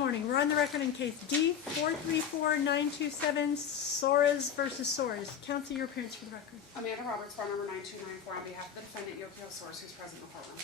morning. We're on the record in case D434927, Soares versus Soares. Counsel, your appearance for the record. Amanda Roberts, bar number 9294, on behalf of the defendant, Yokio Soares, who's present in the courtroom.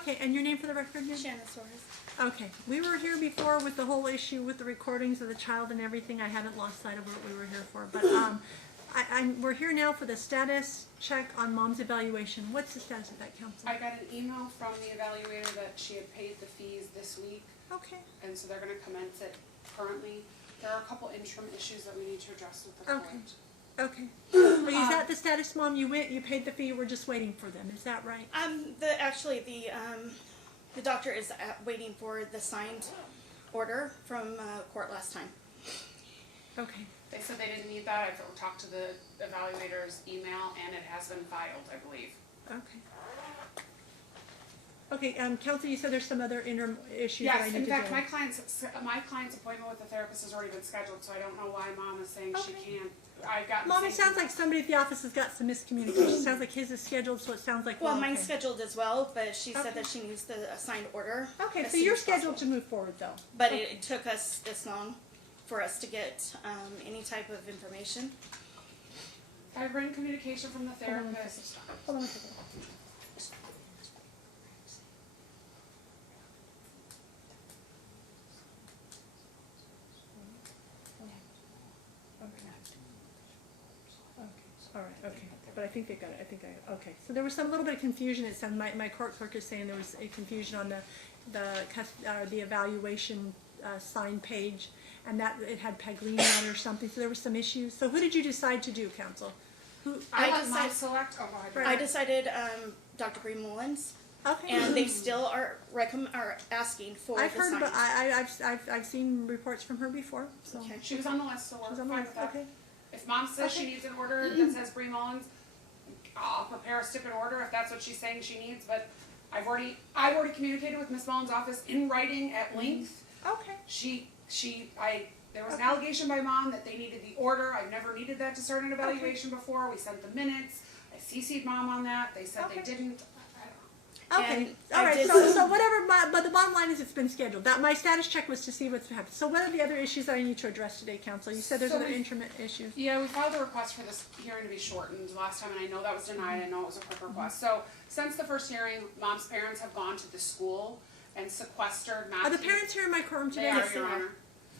Okay, and your name for the record again? Shanna Soares. Okay, we were here before with the whole issue with the recordings of the child and everything. I haven't lost sight of what we were here for, but we're here now for the status check on mom's evaluation. What's the status of that, counsel? I got an email from the evaluator that she had paid the fees this week, Okay. and so they're going to commence it currently. There are a couple interim issues that we need to address with the court. Okay. Well, is that the status, Mom? You went, you paid the fee, we're just waiting for them. Is that right? The doctor is waiting for the signed order from court last time. Okay. They said they didn't need that. I've talked to the evaluator's email, and it has been filed, I believe. Okay. Okay, counsel, you said there's some other interim issues that I Yes, need in to fact, do. my client's appointment with the therapist has already been scheduled, so I don't know why Mom is saying she can't. I've gotten Mom, it sounds like somebody at the office has got some miscommunication. It sounds like his is scheduled, so it sounds like Well, okay. mine's scheduled as well, but she said that she needs the signed order. Okay, as so soon you're as scheduled possible. to move forward, though. But it took us this long for us to get any type of information. I've written communication from the therapist. Hold on a second. All right, okay, but I think they got it, okay. So there was some little bit of confusion, it sounded, my court clerk is saying there was a confusion on the evaluation sign page, and that it had Paglini on it or something, so there were some issues. So who did you decide to do, counsel? I let Mom select. Oh, go ahead. I decided Dr. Green Mullins, Okay. and they still are asking for I've the heard, but signs. I've seen reports from her before, so. Okay. She was on the list, so we're She's on the fine list, with that. okay. If Mom says she Okay. needs an order that says Bree Mullins, I'll prepare a stipend order if that's what she's saying she needs. But I've already communicated with Miss Mullins' office in writing at length. Okay. There was an allegation by Mom that they needed the order. I've never needed that to start an evaluation before. We sent the minutes. I CC'd Mom on that. They said they didn't. Okay, And all I right, did- so whatever, but the bottom line is it's been scheduled. My status check was to see what's happened. So what are the other issues that I need to address today, counsel? You said there's So other we- intermittent issues. Yeah, we filed a request for this hearing to be shortened last time, and I know that was denied. I know it was a quick request. So since the first hearing, Mom's parents have gone to the school and sequestered Matthew. Are the parents here in my courtroom They today? are, Yes, Your they are. Honor.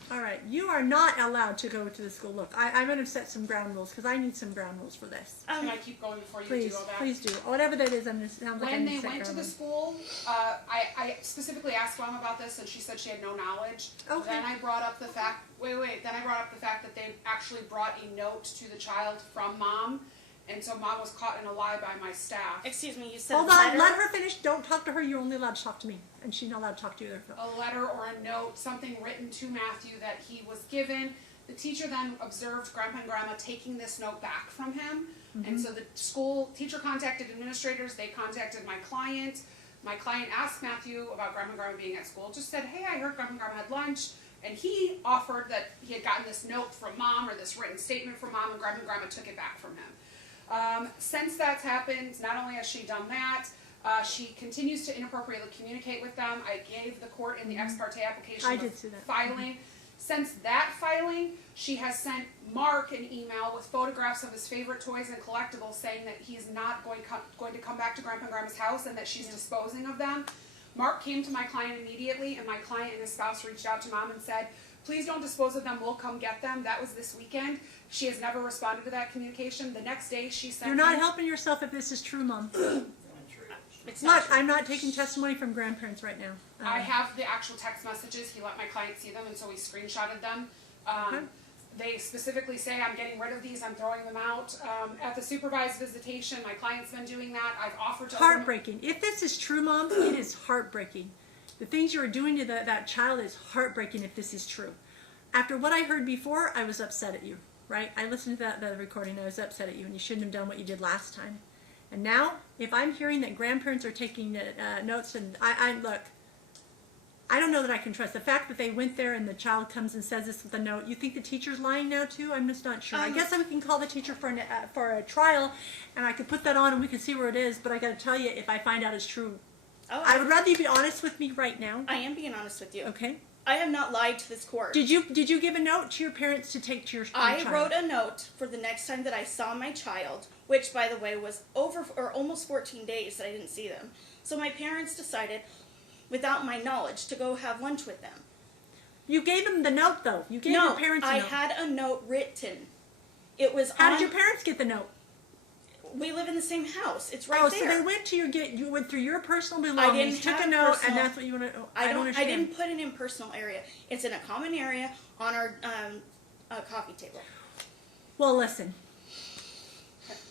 All right, you are not allowed to go to the school. Look, I'm going to set some ground rules because I need some ground rules for this. Can I keep going before you Please, do all that? please do. Whatever that is, it sounds like I When need they to set went to ground the rules. school, I specifically asked Mom about this, and she said she had no knowledge. Okay. Then I brought up the fact. Then I brought up the fact that they actually brought a note to the child from Mom, and so Mom was caught in a lie by my staff. Excuse me, you said Hold letter? on, let her finish. Don't talk to her. You're only allowed to talk to me, and she's not allowed to talk to you either. A letter or a note, something written to Matthew that he was given. The teacher then observed Grandpa and Grandma taking this note back from him, and so the school teacher contacted administrators. They contacted my client. My client asked Matthew about Grandpa and Grandma being at school. Just said, "Hey, I heard Grandpa and Grandma had lunch," and he offered that he had gotten this note from Mom or this written statement from Mom, and Grandma took it back from him. Since that's happened, not only has she done that, she continues to inappropriately communicate with them. I gave the court in the ex parte application I did see that. filing. Since that filing, she has sent Mark an email with photographs of his favorite toys and collectibles saying that he's not going to come back to Grandpa and Grandma's house and that she's disposing of them. Mark came to my client immediately, and my client and his spouse reached out to Mom and said, "Please don't dispose of them, we'll come get them." That was this weekend. She has never responded to that communication. The next day she sent You're not me- helping yourself if this is true, Mom. It's not Look, true. I'm not taking testimony from grandparents right now. I have the actual text messages. He let my client see them, and so he screenshotted them. Okay. They specifically say, "I'm getting rid of these, I'm throwing them out." At the supervised visitation, my client's been doing that. I've offered to Heartbreaking. If this is true, Mom, it is heartbreaking. The things you are doing to that child is heartbreaking if this is true. After what I heard before, I was upset at you, right? I listened to the recording, I was upset at you, and you shouldn't have done what you did last time. And now, if I'm hearing that grandparents are taking notes, and look, I don't know that I can trust the fact that they went there and the child comes and says this with a note. You think the teacher's lying now too? I'm just not sure. I guess we can call the teacher for a trial, and I could put that on and we can see where it is. But I got to tell you, if I find out it's true, Oh, I would rather you be honest with me right now. I am being honest with you. Okay. I have not lied to this court. Did you give a note to your parents to take to your I child? wrote a note for the next time that I saw my child, which, by the way, was almost 14 days that I didn't see them. So my parents decided, without my knowledge, to go have lunch with them. You gave them the note, though. You gave your parents a note. I had a note written. It was How did your parents get the note? We live in the same house. It's right there. Oh, so they went to you went through your personal belongings, took a note, and that's what you want to. I don't understand. I didn't put it in personal area. It's in a common area on our coffee table. Well, listen.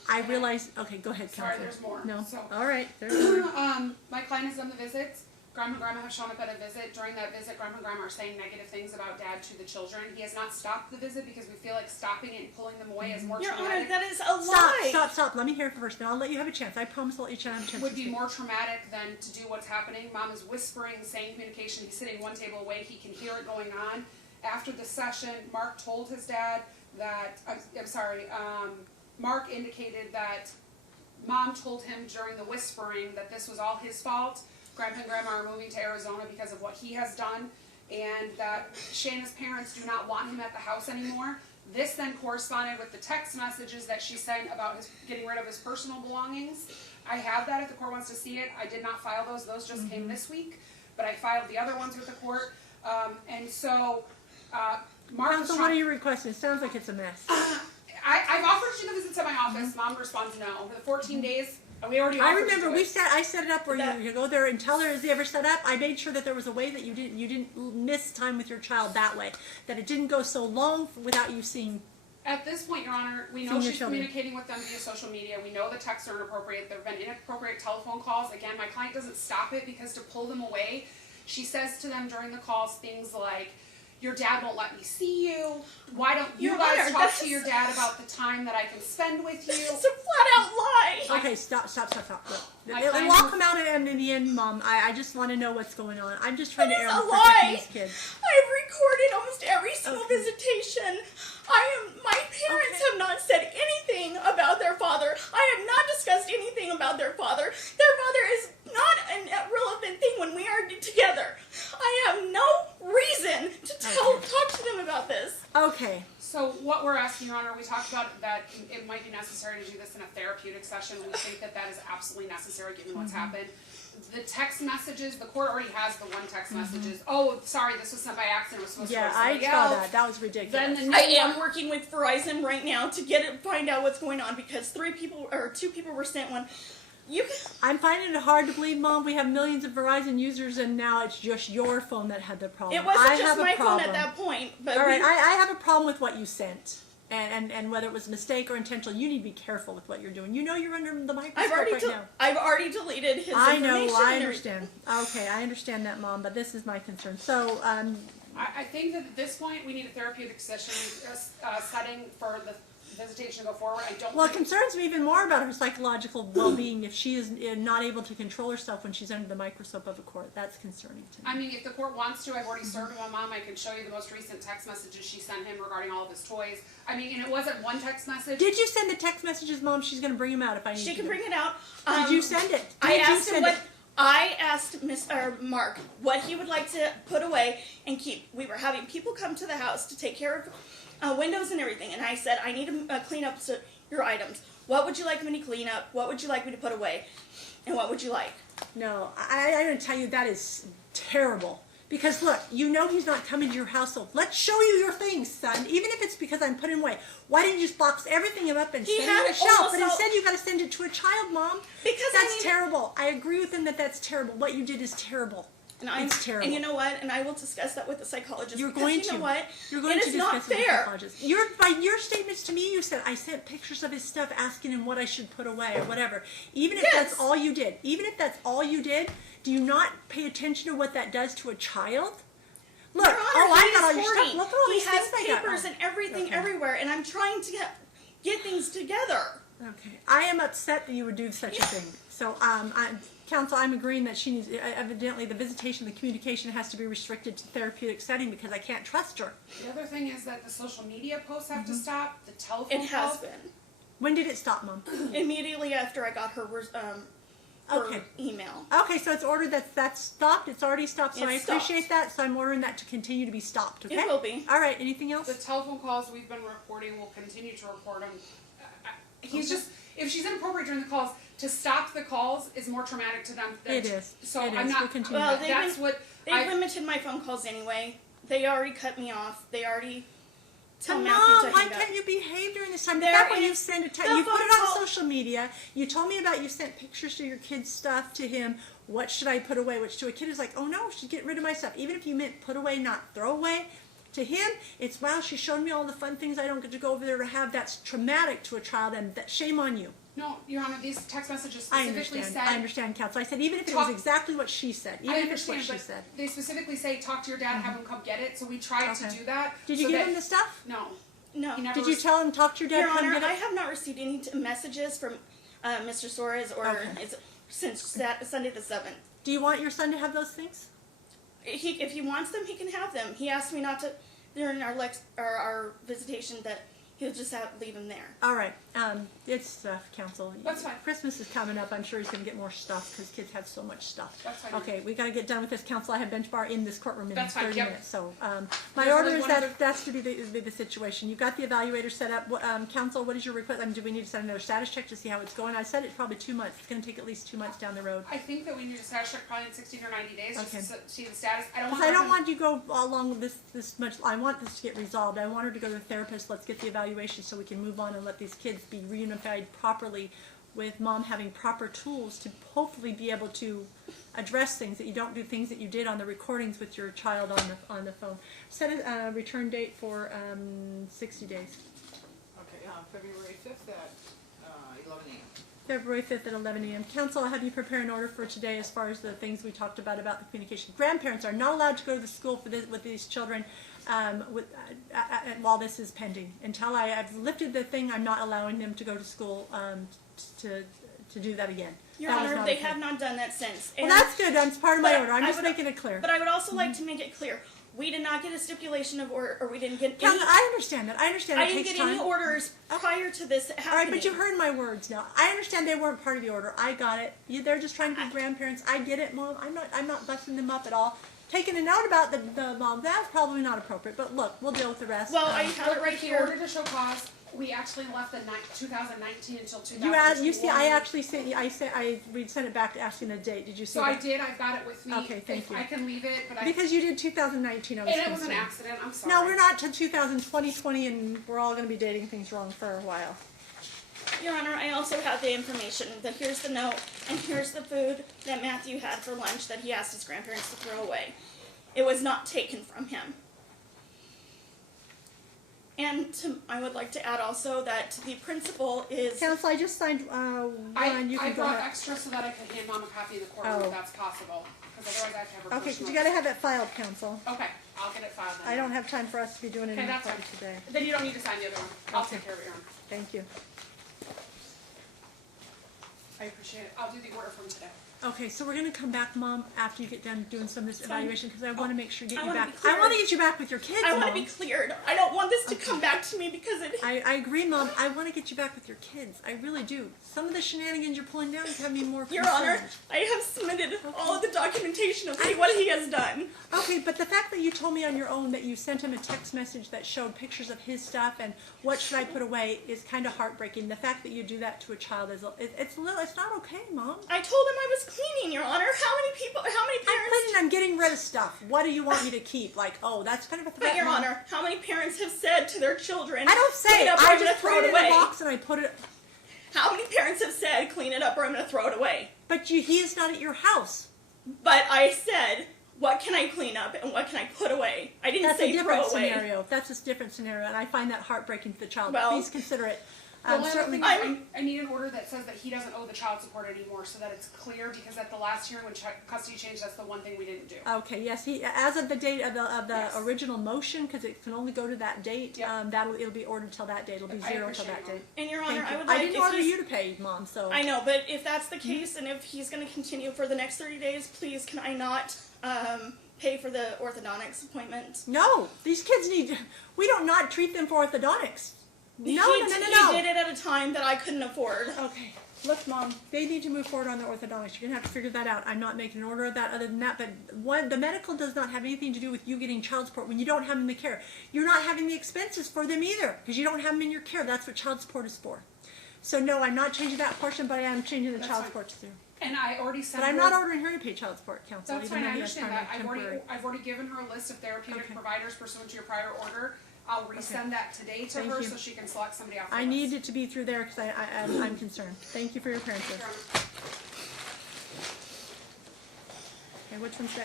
I realize. Okay, go ahead, Sorry, Counselor. there's more. No. So, All right. There's more. my client has done the visits. Grandma and Grandma have shown up at a visit. During that visit, Grandma and Grandma are saying negative things about Dad to the children. He has not stopped the visit because we feel like stopping it and pulling them away is more Your traumatic. Honor, that is a lie. Stop. Let me hear it first. Then I'll let you have a chance. I promise I'll let you have a chance. Would to be speak. more traumatic than to do what's happening. Mom is whispering, saying communication. He's sitting one table away. He can hear it going on. After the session, Mark told his dad that, Mark indicated that Mom told him during the whispering that this was all his fault. Grandpa and Grandma are moving to Arizona because of what he has done, and that Shayna's parents do not want him at the house anymore. This then corresponded with the text messages that she sent about his getting rid of his personal belongings. I have that if the court wants to see it. I did not file those. Those just came this week, but I filed the other ones with the court. Mark Counsel, what are you requesting? It sounds like it's a mess. I've offered to do the visits at my office. Mom responds no. Over the 14 days, we already offered I remember to do it. I set it up where you go there and tell her, is he ever set up? I made sure that there was a way that you didn't miss time with your child that way, that it didn't go so long without you seeing. At this point, Your Honor, we know she's communicating with them via social media. We know the texts are inappropriate. There have been inappropriate telephone calls. Again, my client doesn't stop it because to pull them away, she says to them during the calls things like, your dad won't let me see you. Why don't you guys talk to your dad about the time that I can spend with you? It's a flat out lie. Okay, stop. It'll all come out in the end, Mom. I just want to know what's going on. I'm just trying to err on protecting these kids. I've recorded almost every single visitation. My parents have not said anything about their father. I have not discussed anything about their father. Their father is not a relevant thing when we are together. I have no reason to talk to them about this. Okay. So what we're asking, Your Honor, we talked about that it might be necessary to do this in a therapeutic session. We think that is absolutely necessary given what's happened. The text messages, the court already has the one text messages. Oh, sorry, this was sent by accident. It was supposed to go to somebody else. Saw that. That was ridiculous. Then I am working with Verizon right now to find out what's going on because 2 people were sent one. I'm finding it hard to believe, Mom. We have millions of Verizon users, and now it's just your phone that had the problem. It wasn't just my phone at that point. But all right, I have a problem with what you sent, and whether it was a mistake or intentional. You need to be careful with what you're doing. You know you're under the microscope now. I've already deleted his information. I know. I understand. Okay, I understand that, Mom. But this is my concern. So, I think that at this point we need a therapeutic session setting for the visitation to go forward. Well, it concerns me even more about her psychological well-being if she is not able to control herself when she's under the microscope of a court. That's concerning to me. I mean, if the court wants to, I've already served him on Mom. I can show you the most recent text messages she sent him regarding all of his toys. I mean, and it wasn't one text message. Did you send the text messages, Mom? She's going to bring them out if I need to. She can bring it out. Did you send it? I asked Mark what he would like to put away and keep. We were having people come to the house to take care of windows and everything, and I said, I need to clean up your items. What would you like me to clean up? What would you like me to put away? And what would you like? No, I'm going to tell you that is terrible. Because look, you know he's not coming to your house, so let's show you your things, son. Even if it's because I'm putting away. Why didn't you just box everything up and send it on a shelf? But instead you got to send it to a child, Mom. Because that's terrible. I agree with him that that's terrible. What you did is terrible. It's terrible. And you know what? And I will discuss that with the psychologist. You're going to. You know what? You're going to discuss it with the psychologist. By your statements to me, you said, I sent pictures of his stuff asking him what I should put away or whatever. Even if that's all you did. Even if that's all you did, do you not pay attention to what that does to a child? Look, I got all your stuff. Look at all these things I got. He has papers and everything everywhere, and I'm trying to get things together. Okay. I am upset that you would do such a thing. So, Counsel, I'm agreeing that she needs, evidently the visitation, the communication has to be restricted to therapeutic setting because I can't trust her. The other thing is that the social media posts have to stop. The telephone It has been. When did it stop, Mom? Immediately after I got her per email. Okay, so it's ordered that's stopped. It's already stopped, so It's I appreciate that. So I'm ordering that to continue to be stopped, okay? It will be. All right, anything else? The telephone calls we've been reporting, we'll continue to report them. He's just, if she's inappropriate during the calls, to stop the calls is more traumatic to them. It is. So It I'm is. not, We'll continue Well, that. that's what They've limited my phone calls anyway. They already cut me off. They already tell Matthew Mom, to why hang up. can't you behave during this time? The There fact when you is send a text, the you put it phone on call. social media. You told me about you sent pictures of your kid's stuff to him. What should I put away? Which to a kid is like, oh no, I should get rid of my stuff. Even if you meant put away, not throw away. To him, it's wow. She showed me all the fun things I don't get to go over there to have. That's traumatic to a child, and that shame on you. No, Your Honor, these text messages I specifically understand. said. I understand, counsel. I said even if it was exactly what she said, even I if it's what understand, she but said. they specifically say talk to your dad, have him come get it. So we tried to Okay. do that. Did you so give that- him the stuff? No. No. He never Did you tell him talk to your dad? Your come Honor, get it? I have not received any messages from Mr. Soares or Okay. since Sunday the 7th. Do you want your son to have those things? If he wants them, he can have them. He asked me not to during our visitation that he'll just leave them there. All right. It's stuff, counsel. That's fine. Christmas is coming up. I'm sure he's going to get more stuff because kids have so much stuff. That's fine. Okay, we got to get done with this, counsel. I have bench bar in this courtroom in That's fine, 30 yep. minutes. So my There's order only is one that other- that's to be the situation. You've got the evaluator set up. Counsel, what is your request? Do we need to send another status check to see how it's going? I said it's probably 2 months. It's going to take at least 2 months down the road. I think that we need a status check probably in 60 or 90 days Okay. just to see the status. I don't Because want. I don't nothing- want you to go along with this much. I want this to get resolved. I want her to go to the therapist. Let's get the evaluation so we can move on and let these kids be reunified properly with mom having proper tools to hopefully be able to address things, that you don't do things that you did on the recordings with your child on the phone. Set a return date for 60 days. Okay, February 5th at 11 a.m. February 5th at 11 a.m. Council, I'll have you prepare an order for today as far as the things we talked about the communication. Grandparents are not allowed to go to the school for this, with these children while this is pending. Until I've lifted the thing, I'm not allowing them to go to school to do that again. Your That was Honor, not they okay. have not done that since. Well, And- that's good. That's part of my but order. I'm I just would- making it clear. But I would also like to make it clear, we did not get a stipulation of order, or we didn't get any. Council, I understand that. I understand I it didn't takes get time. any orders prior to this happening. All right, but you heard my words now. I understand they weren't part of the order. I got it. They're just trying to be grandparents. I get it, Mom. I'm not busting them up at all. Taking a note about the mom, that's probably not appropriate. But look, we'll deal with the rest. Well, I have it right The here. order to show cause, we actually left the 2019 until 2021. you see, I actually sent you. We sent it back asking a date. Did you see So that? I did. I've got it with me. Okay, thank If you. I can leave it, but Because you did 2019. I was and it was an concerned. accident. I'm sorry. No, we're not to 2020, and we're all going to be dating things wrong for a while. Your Honor, I also have the information. Here's the note, and here's the food that Matthew had for lunch that he asked his grandparents to throw away. It was not taken from him. And I would like to add also that the principal is... Council, I just signed one. You I can go brought ahead. extra so that I could hand Mom a copy in the courtroom Oh. if that's possible. Because otherwise I have to have her Okay, push because you notes. got to have it filed, Council. Okay, I'll get it filed then. I don't have time for us to be doing it Okay, in that's court fine. today. Then you don't need to sign the other one. I'll Okay. take care of it, Your Honor. Thank you. I appreciate it. I'll do the order from today. Okay, so we're going to come back, Mom, after you get done doing some of this Fine. evaluation, because I want to make sure get I you wanna back. be clear. I want to get you back with your kids, I Mom. want to be cleared. I don't want this to come back to me because it... I agree, Mom. I want to get you back with your kids. I really do. Some of the shenanigans you're pulling down have me more Your concerned. Honor, I have submitted all of the documentation of what he has done. Okay, but the fact that you told me on your own that you sent him a text message that showed pictures of his stuff and what should I put away is kind of heartbreaking. The fact that you do that to a child is it's not okay, Mom. I told him I was cleaning, Your Honor. How many I'm parents... planning on getting rid of stuff. What do you want me to keep? Like, oh, that's kind of a threat, But Your Mom. Honor, how many parents have said to their children... I don't say "Clean it. up or I I'm gonna just throw put it it in a away." box and I put it. How many parents have said, clean it up or I'm going to throw it away? But he is not at your house. But I said, what can I clean up and what can I put away? I didn't That's say a throw different away. scenario. That's a different scenario, and I find that heartbreaking to the child. Well- Please consider it. The only other Certainly. thing is I need an order that says that he doesn't owe the child support anymore so that it's clear because at the last hearing when custody changed, that's the one thing we didn't do. Okay. Yes. He, as of the date of the Yes. original motion, because it can only go to that date. Yep. It'll be ordered till that date. It'll be I zero till appreciate that it, date. And Your Thank Honor, you. I would like... didn't if order he's- you to pay, Mom. So I know, but if that's the case and if he's going to continue for the next 30 days, please can I not pay for the orthodontics appointment? no, these kids need. We don't not treat them for orthodontics. No. He did it at a time that I couldn't afford. Okay. look, Mom, they need to move forward on the orthodontics. You're gonna have to figure that out. I'm not making an order of that other than that, but the medical does not have anything to do with you getting child support when you don't have them in the care. You're not having the expenses for them either, because you don't have them in your care. That's what child support is for. So no, I'm not changing that portion, but I am changing the That's child fine. support to zero. And I already sent But I'm her. not ordering her to pay child support, counsel. That's even fine, I though that's understand kind of that. temporary. I've already given her a list of therapeutic Okay. providers pursuant to your prior order. I'll resend that today to Thank her you. so she can select somebody off the I list. need it to be through there because I'm concerned. Thank you for your answer. Sure. Okay, which one's next?